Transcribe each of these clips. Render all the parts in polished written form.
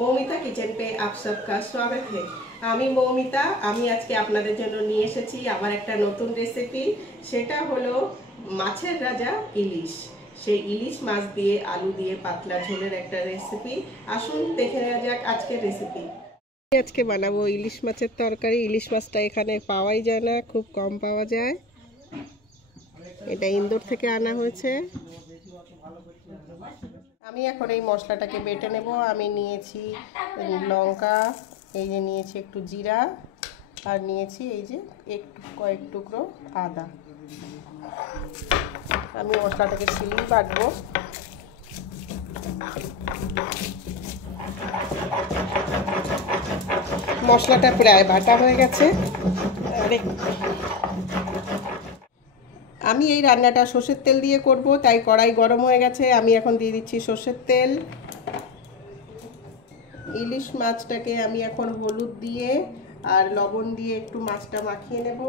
Moumita kitchen पे आप सबका स्वागत है। আমি মৌমিতা, আমি আজকে আপনাদের জন্য নিয়ে এসেছি আবার একটা নতুন রেসিপি। সেটা হলো মাছের রাজা ইলিশ। সেই ইলিশ মাছ দিয়ে আলু দিয়ে পাতলা ঝোলের একটা রেসিপি। আসুন দেখে নেওয়া যাক আজকের রেসিপি। আজকে বানাবো ইলিশ মাছের তরকারি। ইলিশ মাছটা এখানে পাওয়াই যায় না, খুব কম পাওয়া যায়। এটা ইন্দোর থেকে আনা হয়েছে। আমি এখন এই মশলাটাকে বেটে নেব। আমি নিয়েছি লঙ্কা, এই যে নিয়েছি একটু জিরা, আর নিয়েছি এই যে একটু কয়েক টুকরো আদা। আমি মশলাটাকে শিলেই বাটবো। মশলাটা প্রায় বাটা হয়ে গেছে। আমি এই রান্নাটা সর্ষের তেল দিয়ে করব, তাই কড়াই গরম হয়ে গেছে। আমি এখন দিয়ে দিচ্ছি সর্ষের তেল। ইলিশ মাছটাকে আমি এখন হলুদ দিয়ে আর লবণ দিয়ে একটু মাছটা মাখিয়ে নেব।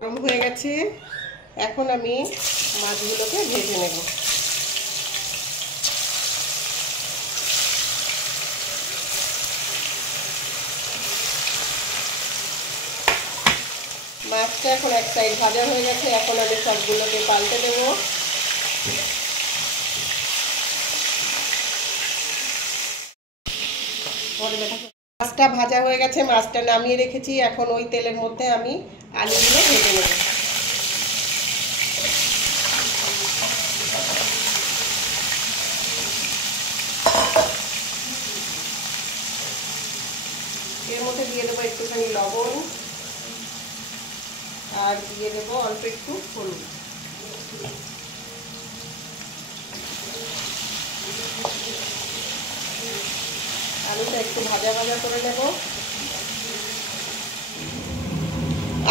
গরম হয়ে গেছে, এখন আমি মাছগুলোকে ভেজে নেব। মাছটা এখন এক সাইড ভাজা হয়ে গেছে, এখন আমি সবগুলোকে পাল্টে দেব। মাছটা ভাজা হয়ে গেছে, মাছটা নামিয়ে রেখেছি। এখন ওই তেলের মধ্যে আমি আলুগুলো ভেজে নেব। এর মধ্যে দিয়ে দেবো একটুখানি লবণ, আর দিয়ে দেবো অল্প একটু হলুদ। আলুটা একটু ভাজা ভাজা করে নেব।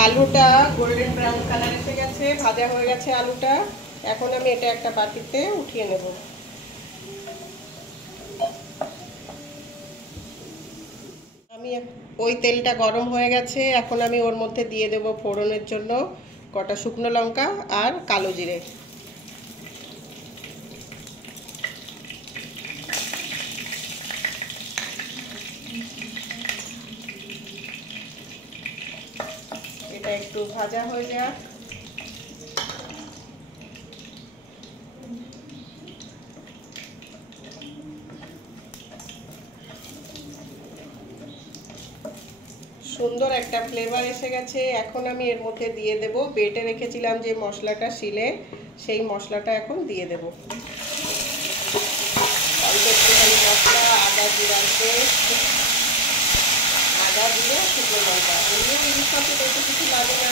আলুটা গোল্ডেন ব্রাউন কালার এসে গেছে, ভাজা হয়ে গেছে আলুটা। এখন আমি এটা একটা বাটিতে উঠিয়ে নেব। আমি ওই তেলটা গরম হয়ে গেছে, এখন আমি ওর মধ্যে দিয়ে দেব ফোড়নের জন্য কটা শুকনো লঙ্কা আর কালো জিরে। এটা একটু ভাজা হয়ে যাক। সুন্দর একটা ফ্লেভার এসে গেছে। এখন আমি এর মধ্যে দিয়ে দেব বেটে রেখেছিলাম যে মশলাটা শিলে, সেই মশলাটা এখন দিয়ে দেব। অল্প একটুখানি মশলা, আদা জিরার পেস্ট, আদা জিরে শুকনো লঙ্কা। এমনি ইলিশ মাছে বেশি কিছু লাগে না।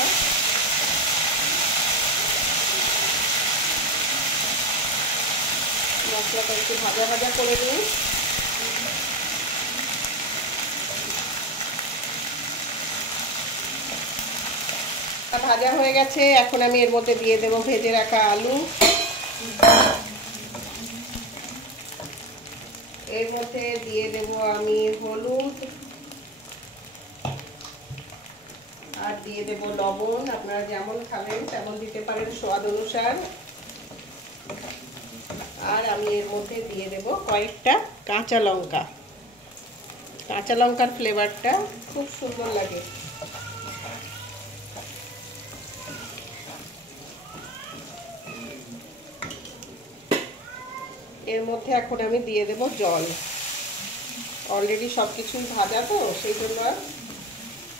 মশলাটা একটু ভাজা ভাজা করে নিই। ভাজা হয়ে গেছে, এখন আমি এর মধ্যে দিয়ে দেব ভেজে রাখা আলু। এর মধ্যে দিয়ে দেব আমি হলুদ, আর দিয়ে দেব লবণ। আপনারা যেমন খাবেন তেমন দিতে পারেন স্বাদ অনুসার। আর আমি এর মধ্যে দিয়ে দেব কয়েকটা কাঁচা লঙ্কা। কাঁচা লঙ্কার ফ্লেভারটা খুব সুন্দর লাগে। এর মধ্যে এখন আমি দিয়ে দেব জল। অলরেডি সব কিছুই ভাজা, তো সেই জন্য আর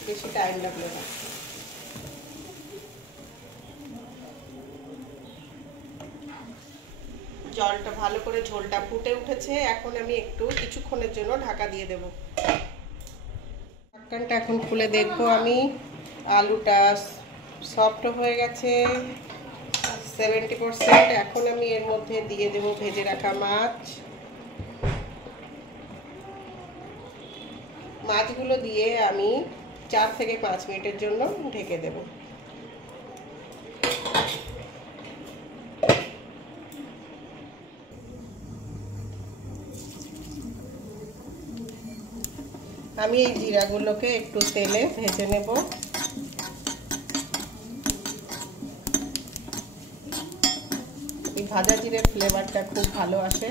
বেশি টাইম লাগবে না। জলটা ভালো করে, ঝোলটা ফুটে উঠেছে। এখন আমি একটু কিছুক্ষণের জন্য ঢাকা দিয়ে দেব। ঢাকনাটা এখন খুলে দেখবো আমি। আলুটা সফট হয়ে গেছে 70%। এখন আমি এর মধ্যে দিয়ে দেব ভেজে রাখা মাছ। মাছগুলো দিয়ে আমি 4 থেকে 5 মিনিটের জন্য ঢেকে দেব। আমি এই জিরাগুলোকে একটু তেলে ভেজে নেব। এই ভাজা জিরের ফ্লেভারটা খুব ভালো আসে।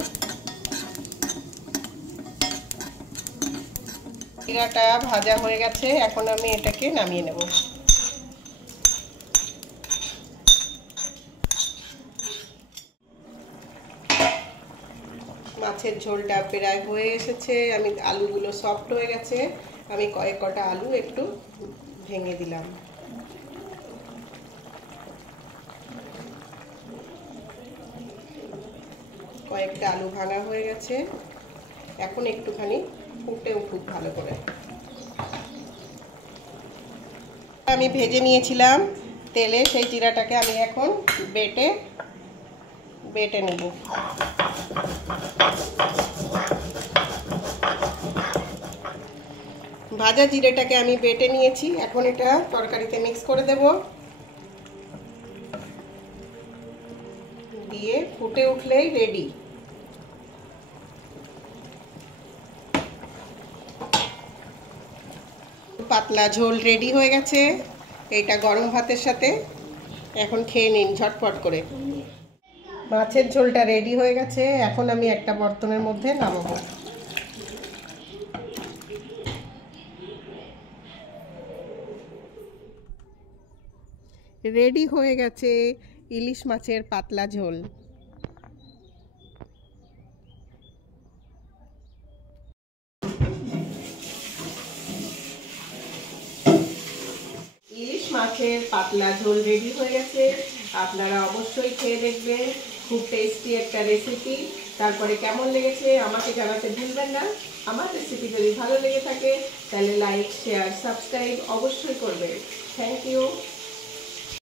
জিরাটা ভাজা হয়ে গেছে, এখন আমি এটাকে নামিয়ে নেব। মাছের ঝোলটা প্রায় হয়ে এসেছে, আমি আলুগুলো সফট হয়ে গেছে, আমি কয়েক কটা আলু একটু ভেঙে দিলাম। কয়েকটা আলু ভাঙা হয়ে গেছে, এখন একটুখানি ফুটে উঠুক ভালো করে। আমি ভেজে নিয়েছিলাম তেলে, সেই জিরাটাকে আমি এখন বেটে নেব। ভাজা জিরেটাকে আমি বেটে নিয়েছি, এখন এটা তরকারিতে মিক্স করে দেব। দিয়ে ফুটে উঠলেই রেডি। পাতলা ঝোল রেডি হয়ে গেছে, এইটা গরম ভাতের সাথে এখন খেয়ে নিন ঝটপট করে। মাছের ঝোলটা রেডি হয়ে গেছে, এখন আমি একটা বর্তনের মধ্যে নামাবো। রেডি হয়ে গেছে ইলিশ মাছের পাতলা ঝোল। ইলিশ মাছের পাতলা ঝোল রেডি হয়ে গেছে, আপনারা অবশ্যই খেয়ে দেখবেন, খুব টেস্টি একটা রেসিপি। তারপরে কেমন লেগেছে আমাকে জানাতে ভুলবেন না। আমার রেসিপি যদি ভালো লেগে থাকে তাহলে লাইক, শেয়ার, সাবস্ক্রাইব অবশ্যই করবেন। Thank you.